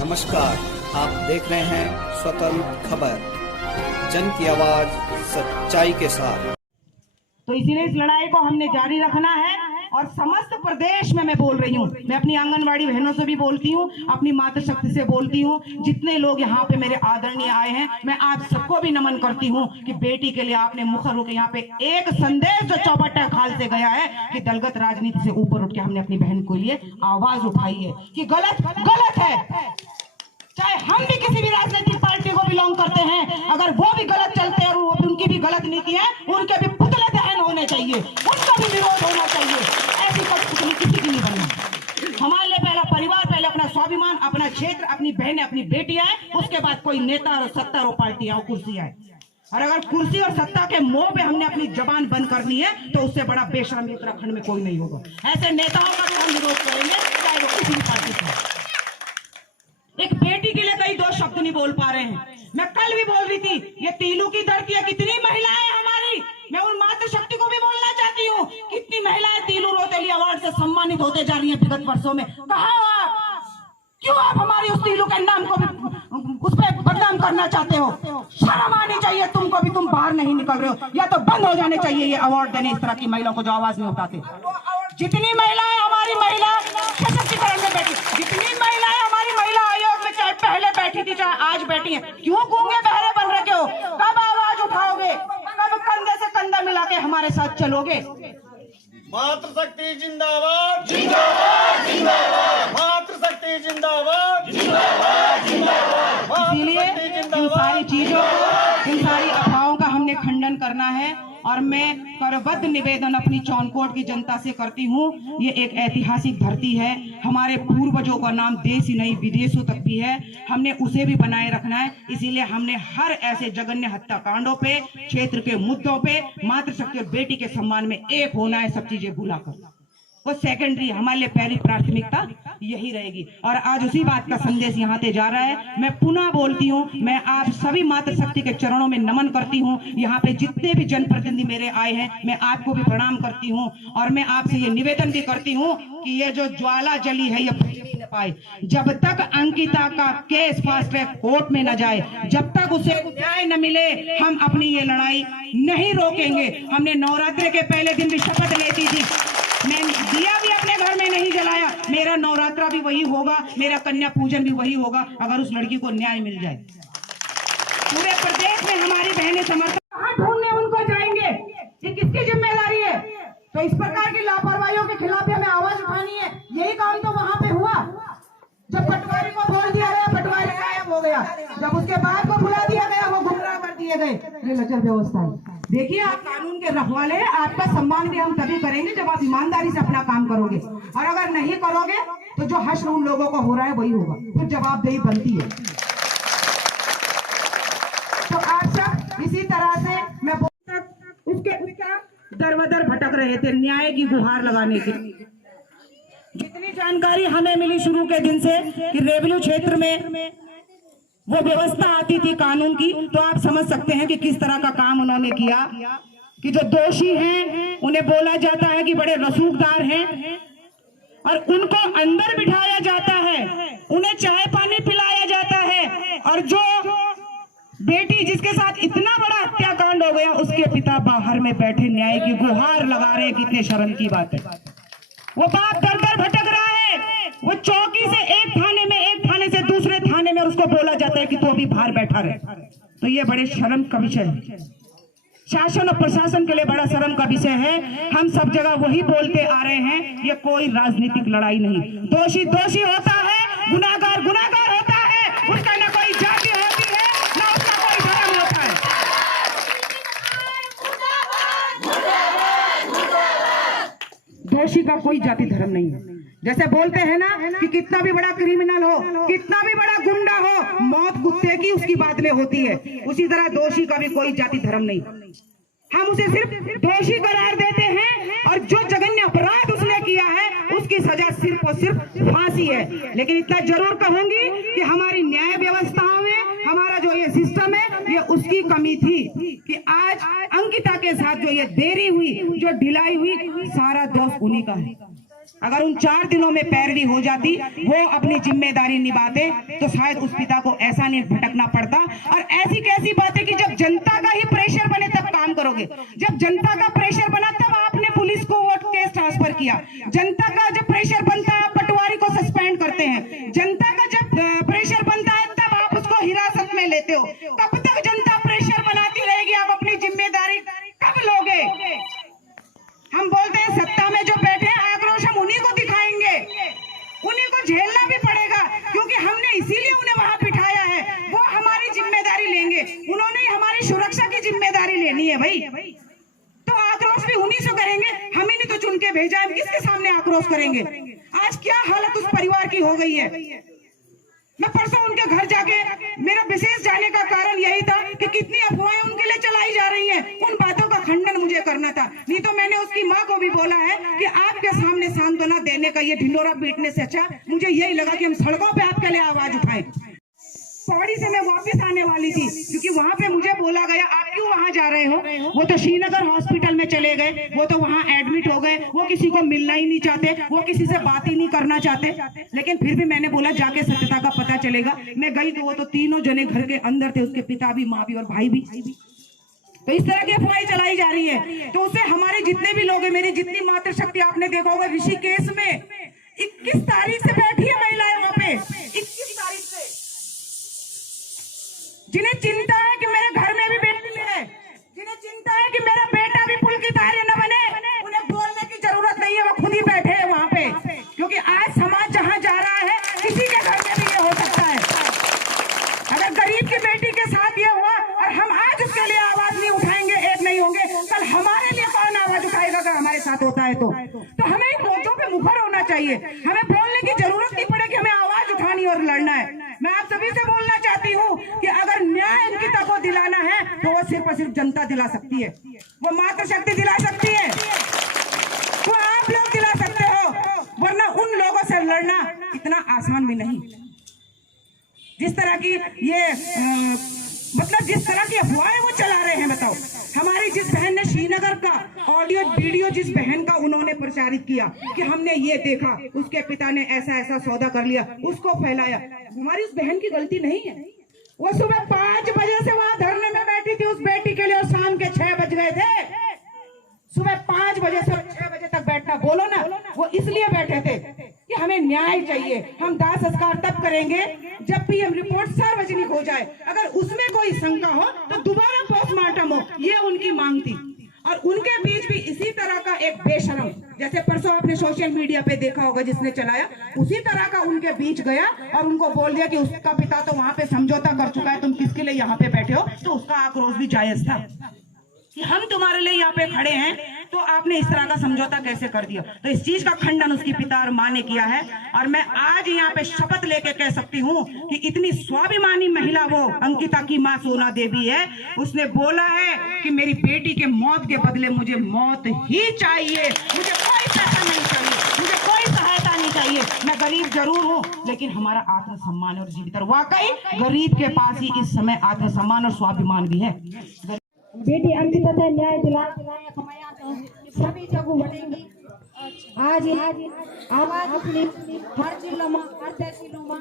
नमस्कार, आप देख रहे हैं स्वतंत्र खबर, जन की आवाज सच्चाई के साथ। तो इसीलिए इस लड़ाई को हमने जारी रखना है और समस्त प्रदेश में मैं बोल रही हूँ, मैं अपनी आंगनवाड़ी बहनों से भी बोलती हूँ, अपनी मातृशक्ति से बोलती हूँ, जितने लोग यहाँ पे मेरे आदरणीय आए हैं, मैं आप सबको भी नमन करती हूँ कि बेटी के लिए आपने मुखर होकर यहाँ पे एक संदेश जो चौबट्टा खाल से गया है कि दलगत राजनीति से ऊपर उठ के हमने अपनी बहन के लिए आवाज उठाई है कि गलत गलत है। चाहे हम भी किसी भी राजनीतिक पार्टी को बिलोंग करते हैं, अगर वो भी गलत चलते हैं और उनकी भी गलत नीति है, उनके भी पुतले दहन होने चाहिए, उनका भी विरोध होना चाहिए। ऐसी कठपुतली किसी की नहीं बननी। हमारे लिए पहला परिवार, पहले अपना स्वाभिमान, अपना क्षेत्र, अपनी बहनें, अपनी बेटियां है, उसके बाद कोई नेता और सत्ता और पार्टियां और कुर्सियां है। और अगर कुर्सी और सत्ता के मोह पे हमने अपनी जबान बंद करनी है तो उससे बड़ा बेशर्म उत्तराखंड में कोई नहीं होगा। ऐसे नेताओं का भी हम विरोध करेंगे, चाहे वो किसी भी पार्टी से। एक बेटी के लिए कई दो शब्द नहीं बोल पा रहे हैं। मैं कल भी बोल रही थी, ये तीलू की धरती है, कितनी महिलाएं हमारी, मैं उन मातृशक्ति को भी बोलना चाहती हूँ, कितनी महिलाएं तीलू रोतेली अवार्ड से सम्मानित होते जा रही है विगत वर्षों में। कहाँ हो आप? क्यों आप हमारी उस तीलू के नाम को भी उस पर बदनाम करना चाहते हो? शर्म आनी चाहिए तुमको भी, तुम बाहर नहीं निकल रहे हो, या तो बंद हो जाने चाहिए ये अवार्ड देने इस तरह की महिलाओं को जो आवाज नहीं उठाते। जितनी महिलाएं हमारी महिला सशक्तिकरण में बैठी, जितनी महिलाएं हमारी महिला आयोग में चाहे पहले बैठी थी चाहे आज बैठी है, क्यों गूंगे बहरे बन रखे हो? कब आवाज उठाओगे? कब कंधे से कंधा मिला के हमारे साथ चलोगे? मातृशक्ति जिंदाबाद जिंदाबाद जिंदाबाद, मातृशक्ति जिंदाबाद जिंदाबाद जिंदाबाद। इसीलिए इन सारी चीजों को, इन सारी अफवाहों का हमने खंडन करना है और मैं करबद्ध निवेदन अपनी चौनकोट की जनता से करती हूँ। ये एक ऐतिहासिक धरती है, हमारे पूर्वजों का नाम देश ही नहीं विदेशों तक भी है, हमने उसे भी बनाए रखना है। इसीलिए हमने हर ऐसे जघन्य हत्याकांडों पे, क्षेत्र के मुद्दों पे, मातृशक्ति और बेटी के सम्मान में एक होना है, सब चीजें भुलाकर। वो सेकेंडरी, हमारे लिए पहली प्राथमिकता यही रहेगी। और आज उसी बात का संदेश यहाँ से जा रहा है। मैं पुनः बोलती हूँ, मैं आप सभी मातृशक्ति के चरणों में नमन करती हूँ। यहाँ पे जितने भी जनप्रतिनिधि मेरे आए हैं, मैं आपको भी प्रणाम करती हूँ और मैं आपसे ये निवेदन भी करती हूँ कि ये जो ज्वाला जली है ये बुझ नहीं पाए। जब तक अंकिता का केस फास्ट ट्रैक कोर्ट में न जाए, जब तक उसे न्याय न मिले, हम अपनी ये लड़ाई नहीं रोकेंगे। हमने नवरात्रि के पहले दिन भी शपथ लेती थी, मैं दिया भी अपने घर में नहीं जलाया, मेरा नवरात्रा भी वही होगा, मेरा कन्या पूजन भी वही होगा, अगर उस लड़की को न्याय मिल जाए। पूरे प्रदेश में हमारी बहनें समर्थन कहाँ ढूंढने उनको जाएंगे? ये किसकी जिम्मेदारी है? तो इस प्रकार की लापरवाहियों के खिलाफ हमें आवाज उठानी है। यही काम तो वहां पे हुआ, जब पटवारी को बोल दिया गया, पटवारी गायब हो गया, जब उसके बाद को बुला दिया गया, वो गुमराह कर दिए गए। ये लचर व्यवस्था है। देखिए, आप कानून के रखवाले हैं, आपका सम्मान भी हम तभी करेंगे जब आप ईमानदारी से अपना काम करोगे, और अगर नहीं करोगे तो जो हश्र उन लोगों को हो रहा है वही होगा, फिर जवाबदेही बनती है। तो आप सब इसी तरह से मैं उसका दरबदर भटक रहे थे न्याय की गुहार लगाने की। जितनी जानकारी हमें मिली शुरू के दिन से कि रेवेन्यू क्षेत्र में वो व्यवस्था आती थी कानून की, तो आप समझ सकते हैं कि किस तरह का काम उन्होंने किया कि जो दोषी हैं उन्हें बोला जाता है कि बड़े रसूखदार हैं और उनको अंदर बिठाया जाता है, उन्हें चाय पानी पिलाया जाता है, और जो बेटी जिसके साथ इतना बड़ा हत्याकांड हो गया, उसके पिता बाहर में बैठे न्याय की गुहार लगा रहे हैं। कितने शर्म की बात है। वो बाप दर दर भटक रहा है, वो चौकी से एक थाने में, एक थाने से दूसरे थाने में, उसको बोला जाता है कि तू अभी बाहर बैठा रहे। तो ये बड़े शर्म का विषय है, शासन और प्रशासन के लिए बड़ा शर्म का विषय है। हम सब जगह वही बोलते आ रहे हैं, ये कोई राजनीतिक लड़ाई नहीं। दोषी दोषी होता है, गुनाहगार गुनाहगार होता है, उसका ना कोई जाति होती है ना उसका कोई धर्म होता है। दोषी का कोई जाति धर्म नहीं है। जैसे बोलते हैं ना कि कितना भी बड़ा क्रिमिनल हो, कितना भी बड़ा गुंडा हो, मौत कुत्ते की उसकी बाद में होती है, उसी तरह दोषी का भी कोई जाति धर्म नहीं। हम उसे सिर्फ दोषी करार देते हैं और जो जघन्य अपराध उसने किया है उसकी सजा सिर्फ और सिर्फ फांसी है। लेकिन इतना जरूर कहूंगी कि हमारी न्याय व्यवस्थाओं में हमारा जो ये सिस्टम है, ये उसकी कमी थी कि आज अंकिता के साथ जो ये देरी हुई, जो ढिलाई हुई, सारा दोष उन्हीं का है। अगर उन 4 दिनों में पैरवी हो जाती, वो अपनी जिम्मेदारी निभाते, तो शायद उस पिता को ऐसा नहीं भटकना पड़ता। और ऐसी कैसी बातें कि जब जनता का ही प्रेशर बने तब काम करोगे। जब जनता का प्रेशर बना तब आपने पुलिस को वोट केस ट्रांसफर किया। जनता का जब प्रेशर बनता है, पटवारी को सस्पेंड करते हैं। जनता का जब प्रेशर बनता है तब आप उसको हिरासत में लेते हो। कब तक जनता प्रेशर बनाती रहेगी? आप अपनी जिम्मेदारी कब लोगे? हम बोलते हैं सत्ता में जो बैठे हैं, आक्रोश हम उन्हीं को दिखाएंगे, उन्हीं को झेलना भी पड़ेगा, क्योंकि हमने इसीलिए उन्हें वहां बिठाया है। वो हमारी जिम्मेदारी लेंगे, उन्होंने हमारी सुरक्षा की जिम्मेदारी लेनी है भाई। तो आक्रोश भी उन्हीं से करेंगे, हम ही नहीं तो चुन के भेजा, हम किसके सामने आक्रोश करेंगे? आज क्या हालत उस परिवार की हो गई है। मैं परसों उनके घर जाके, मेरा विशेष जाने का कारण यही था कि कितनी अफवाहें उनके लिए चलाई जा रही हैं, उन बातों का खंडन मुझे करना था। नहीं तो मैंने उसकी माँ को भी बोला है कि आपके सामने सांत्वना देने का ये ढिंडोरा पीटने से अच्छा मुझे यही लगा कि हम सड़कों पे आपके लिए आवाज उठाएं। पौड़ी से मैं वापस आने वाली थी, क्योंकि वहां पे मुझे बोला गया आप क्यों वहां जा रहे हो? वो तो श्रीनगर हॉस्पिटल में चले गए, वो तो वहां एडमिट हो गए, वो किसी को मिलना ही नहीं चाहते, वो किसी से बात ही नहीं करना चाहते। लेकिन फिर भी मैंने बोला जाके सत्यता का पता चलेगा। मैं गई तो वो तो तीनों जने घर के अंदर थे, उसके पिता भी, माँ भी और भाई भी। तो इस तरह की अफवाहें चलाई जा रही है। तो उससे हमारे जितने भी लोग हैं, मेरी जितनी मातृशक्ति आपने देखा होगा ऋषिकेश में 21 तारीख से बैठी है महिलाएं वहां पे, 21 तारीख से, जिन्हें चिंता है कि मेरे घर में भी बेटी है, जिन्हें चिंता है कि मेरा बेटा भी पुल की तारे न बने, उन्हें बोलने की जरूरत नहीं है, वो खुद ही बैठे हैं वहां पे। क्योंकि आज समाज जहां जा रहा है, किसी के घर में भी ये हो सकता है। अगर गरीब की बेटी के साथ ये हुआ और हम आज उसके लिए आवाज नहीं उठाएंगे, एक नहीं होंगे, कल हमारे लिए कौन आवाज उठाएगा अगर हमारे साथ होता है तो हमें इन मुद्दों पे मुखर होना चाहिए। हमें बोलने की जरूरत नहीं पड़ेगी, हमें आवाज उठानी और लड़ना है। मैं आप सभी से बोलना चाहती हूँ कि अगर न्याय अंकिता को दिलाना है तो वो सिर्फ और सिर्फ जनता दिला सकती है, वो मातृशक्ति दिला सकती है, वो आप लोग दिला सकते हो, वरना उन लोगों से लड़ना इतना आसान भी नहीं। जिस तरह की ये मतलब जिस तरह की अफवाहें वो चला रहे हैं, बताओ। हमारी जिस बहन ने श्रीनगर का ऑडियो वीडियो, जिस बहन का उन्होंने प्रचारित किया कि हमने ये देखा, उसके पिता ने ऐसा ऐसा सौदा कर लिया, उसको फैलाया, हमारी उस बहन की गलती नहीं है। वो सुबह 5 बजे से वहां धरने में बैठी थी उस बेटी के लिए, और शाम के 6 बज गए थे। सुबह 5 बजे से 6 बजे तक बैठना, बोलो ना, वो इसलिए बैठे थे कि हमें न्याय चाहिए। हम दाह संस्कार तब करेंगे जब पीएम रिपोर्ट सार्वजनिक हो जाए। अगर उसमें कोई शंका हो तो दोबारा पोस्टमार्टम हो, ये उनकी मांग थी। और उनके बीच भी इसी तरह का एक बेशरम, जैसे परसों आपने सोशल मीडिया पे देखा होगा जिसने चलाया, उसी तरह का उनके बीच गया और उनको बोल दिया कि उसका पिता तो वहां पे समझौता कर चुका है, तुम किसके लिए यहाँ पे बैठे हो। तो उसका आक्रोश भी जायज था कि हम तुम्हारे लिए यहाँ पे खड़े हैं, तो आपने इस तरह का समझौता कैसे कर दिया। तो इस चीज का खंडन उसकी पिता और मां ने किया है। और मैं आज यहाँ पे शपथ लेके कह सकती हूँ कि इतनी स्वाभिमानी महिला वो अंकिता की मां सोना देवी है। उसने बोला है कि मेरी बेटी के मौत के बदले मुझे मौत ही चाहिए, मुझे कोई पैसा नहीं चाहिए, मुझे कोई सहायता नहीं चाहिए। मैं गरीब जरूर हूँ, लेकिन हमारा आत्मसम्मान और जीवित, और वाकई गरीब के पास ही इस समय आत्मसम्मान और स्वाभिमान भी है। बेटी अंकिता ने न्याय दिलाया कमाया तो सभी जगह बढ़ेंगी। आज आवाज उठनी, हर जिलों में, हर तहसीलों में,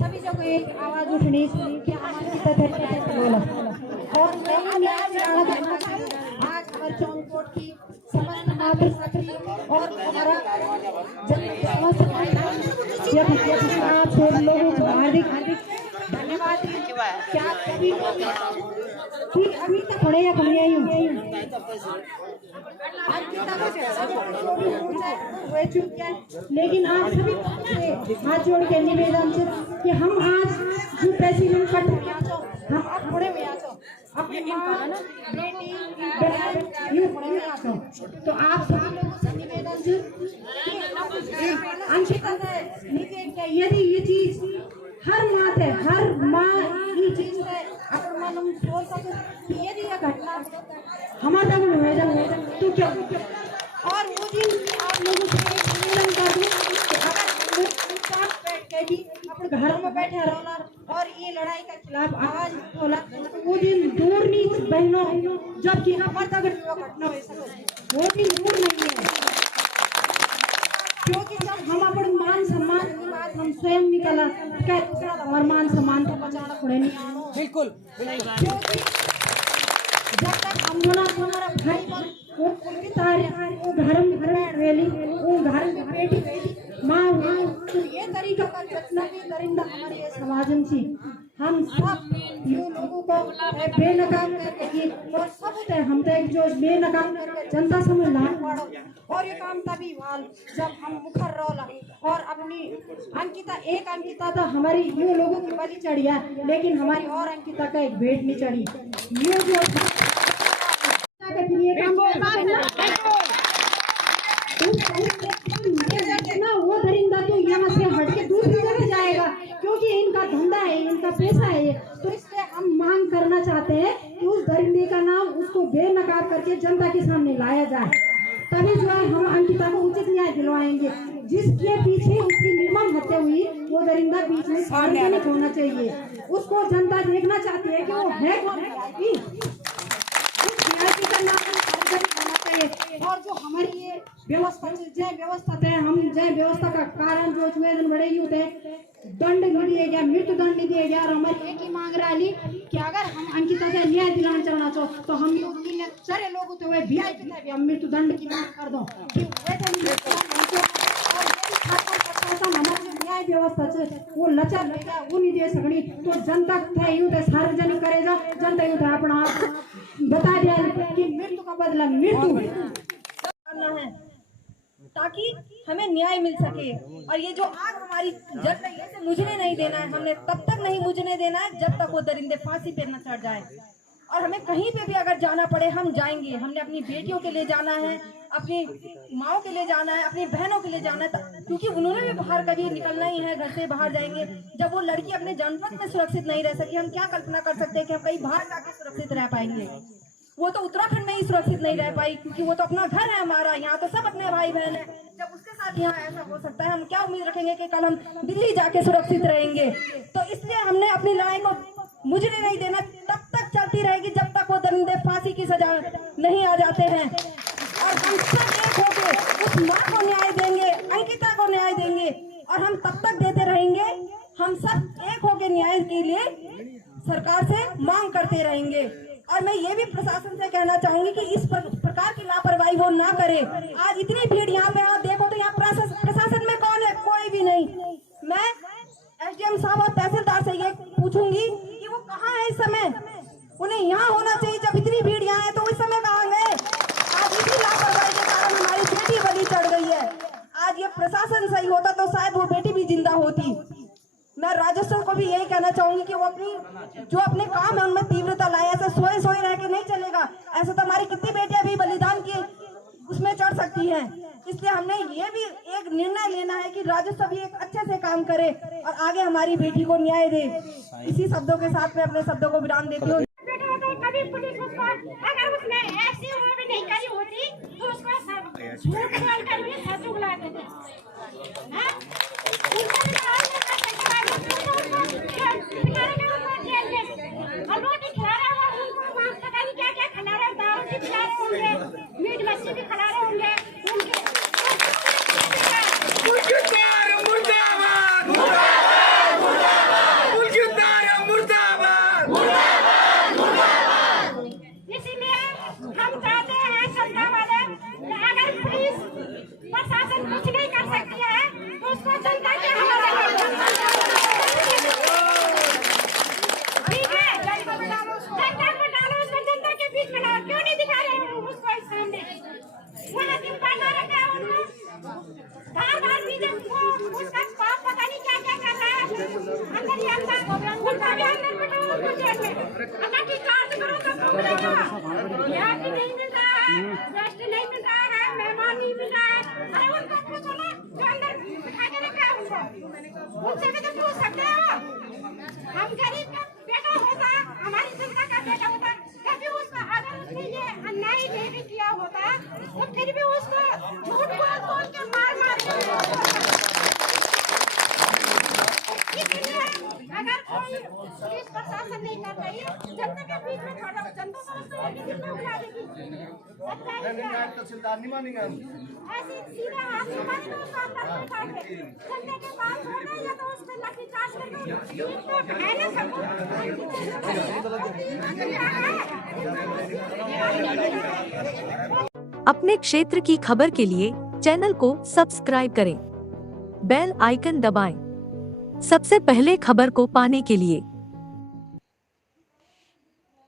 सभी जगह एक आवाज उठनी कि अंकिता ने बोला। और न्याय दिलाना करना चाहिए। आज हमारे चौनकोट की समस्त मातृशक्ति और हमारा आप सब लोगों को हार्दिक धन्यवाद। क्या सभी अभी तक खड़े या खड़े आई हूँ, लेकिन आप सभी हाथ जोड़ के निवेदन से कि हम आज जो पैसे हम कट हम अब खड़े हुए अपने बेटी यूं खड़े हुए आते, तो आप सभी लोगों से निवेदन से अंकिता है, यदि ये चीज हर माँ है, हर माँ ये चीज है, अगर मालूम सोच सके कि यदि यह घटना हमारा निवेदन तो क्या। और वो दिन आप लोगों से निवेदन कर दूं कि अगर इंसान बैठ के भी अपने घरों में बैठे रहना और ये लड़ाई के खिलाफ आवाज बोला, तो वो दिन दूर नहीं बहनों, जबकि हमारे तक घटना हो सके, वो दिन दूर नहीं है। क्योंकि जब हम अपने मान सम्मान की बात हम स्वयं निकला क्या दूसरा हमारा मान सम्मान तो बचाना पड़े नहीं आनो बिल्कुल क्योंकि जब तक हम हमारा भाई बहन वो उनकी तारीफ वो घर में वेली वो घर में बेटी माँ तो ये तरीका का जितना भी दरिंदा हमारे ये समाज में थी हम सब ये लोगों को बेनकाम करके और सब होते हम तो एक जो बेनकाम करके जनता समझ लान पाड़ो और ये काम तभी वाल जब हम मुखर रोला और अपनी अंकिता तो हमारी ये लोगों की बलि चढ़ी है लेकिन हमारी और अंकिता का एक भेंट नहीं चढ़ी ये जो ये काम ना वो दरिंदा तो यहाँ से हट के दूसरी जगह जाएगा क्योंकि इनका धंधा है इनका पैसा है ये तो इसलिए हम मांग करना चाहते हैं कि उस दरिंदे का नाम उसको बेनकाब करके जनता के सामने लाया जाए तभी जो है हम अंकिता को उचित न्याय दिलवाएंगे जिसके पीछे उसकी निर्मम हत्या हुई वो दरिंदा बीच में सार्वजनिक होना चाहिए उसको जनता देखना चाहती है कि वो है कौन का नाम सार्वजनिक होना चाहिए और जो हमारी ये व्यवस्था जय व्यवस्था थे हम जय व्यवस्था का कारण जो वेदन बड़े ही होते दंड नहीं दिए गया मृत्यु दंड नहीं दिया गया और हमारी एक ही मांग रही कि अगर हम अंकिता का न्याय दिलाना चाहना चाहो तो हम लोग सारे लोग होते हुए VIP थे हम मृत्यु दंड की मांग कर दो हमारी न्याय व्यवस्था वो लचा लेगा वो नहीं दे सकनी तो जनता थे युद्ध सार्वजनिक करेगा जनता युद्ध अपना बता दिया कि मृत्यु का बदला मृत्यु करना है ताकि हमें न्याय मिल सके और ये जो आग हमारी जल रही है इसे मुझने नहीं देना है हमने तब तक नहीं मुझने देना है जब तक वो दरिंदे फांसी पे न चढ़ जाए और हमें कहीं पे भी अगर जाना पड़े हम जाएंगे हमने अपनी बेटियों के लिए जाना है अपनी माओ के लिए जाना है अपनी बहनों के लिए जाना है क्योंकि उन्होंने भी बाहर कभी निकलना ही है घर से बाहर जाएंगे जब वो लड़की अपने जनपद में सुरक्षित नहीं रह सकी हम क्या कल्पना कर सकते हैं कि हम कहीं बाहर जाके सुरक्षित रह पाएंगे वो तो उत्तराखंड में ही सुरक्षित नहीं रह पाई क्योंकि वो तो अपना घर है हमारा यहाँ तो सब अपने भाई बहन है जब उसके साथ यहाँ ऐसा हो सकता है हम क्या उम्मीद रखेंगे कि कल हम दिल्ली जाके सुरक्षित रहेंगे तो इसलिए हमने अपनी लड़ाई को मुझे नहीं देना तब तक चलती रहेगी जब तक वो दरिंदे फांसी की सजा नहीं आ जाते हैं और हम सब एक होकर उस माँ को न्याय देंगे अंकिता को न्याय देंगे और हम तब तक देते रहेंगे हम सब एक होकर न्याय के लिए सरकार से मांग करते रहेंगे और मैं ये भी प्रशासन से कहना चाहूंगी कि इस प्रकार की लापरवाही वो ना करे आज इतनी भीड़ यहाँ पे आप देखो तो यहाँ प्रशासन में कौन है कोई भी नहीं मैं SDM साहब और तहसीलदार से ये पूछूंगी कि वो कहाँ है इस समय उन्हें यहाँ होना चाहिए जब इतनी भीड़ यहाँ है तो उस समय कहाँ गए आज इतनी लापरवाही के कारण हमारी बेटी बलि चढ़ गई है आज ये प्रशासन सही होता तो शायद वो बेटी भी जिंदा होती मैं राजस्व को भी यही कहना चाहूंगी कि वो अपनी जो अपने काम है उनमें तीव्रता लाए ऐसे सोए रह के नहीं चलेगा ऐसे तो हमारी कितनी बेटियां भी बलिदान की उसमें चढ़ सकती हैं इसलिए हमने ये भी एक निर्णय लेना है कि राजस्व भी एक अच्छे से काम करे और आगे हमारी बेटी को न्याय दे इसी शब्दों के साथ में अपने शब्दों को विराम देती हूँ कभी पुलिस उसको अगर उसने ऐसी उम्र में नहीं करी होती तो उसको झूठ बोल कर भी सच उगला देते और रोटी खिला रहा है उनको पता नहीं क्या क्या खिला रहे दारू भी खिला रहे होंगे मीट मछली भी खिला रहे होंगे इसीलिए हम चाहते हैं जनता वाले अगर पुलिस प्रशासन कुछ नहीं कर सकती है तो उसको जनता के ठीक है जनता को डालो उसको जनता के बीच में डालो क्यों नहीं दिखा रहे हैं उसको इस सामने वहाँ क्यों बैठा रखा है उनको बार बीजेपी उसका पाप पता नहीं क्या क्या कर रहा है अंदर ही अंदर उनका भी अंदर बैठो जेल में अगर की कार्य करो तो मिलेगा यहाँ भी नहीं मिल रहा है रेस्ट नहीं मिल रहा है मेहमान नहीं मिल रहा है अरे उनको पूछो ना जो अंदर बिठा के रखा है उनको उनसे भी तो पूछ सकते हो हम गरीब का बेटा होता हमारी जनता का बेटा होता कभी उसको अगर उसने ये अन्याय नहीं भी किया होता तो फिर भी उसको झूठ बोल के मार के इसलिए अगर कोई पुलिस प्रशासन नहीं कर रही है। जनता के बीच में खड़ा हो, जनता समझते हैं कि कितना उठा देगी। तहसीलदार नहीं मानेंगे हम। ऐसे सीधा हाथ से मारे तो सामने बैठा के जनता के पास होना या तो उस पे लाठी चार्ज करके है ना सब। अपने क्षेत्र की खबर के लिए चैनल को सब्सक्राइब करें, बेल आइकन दबाएं। सबसे पहले खबर को पाने के लिए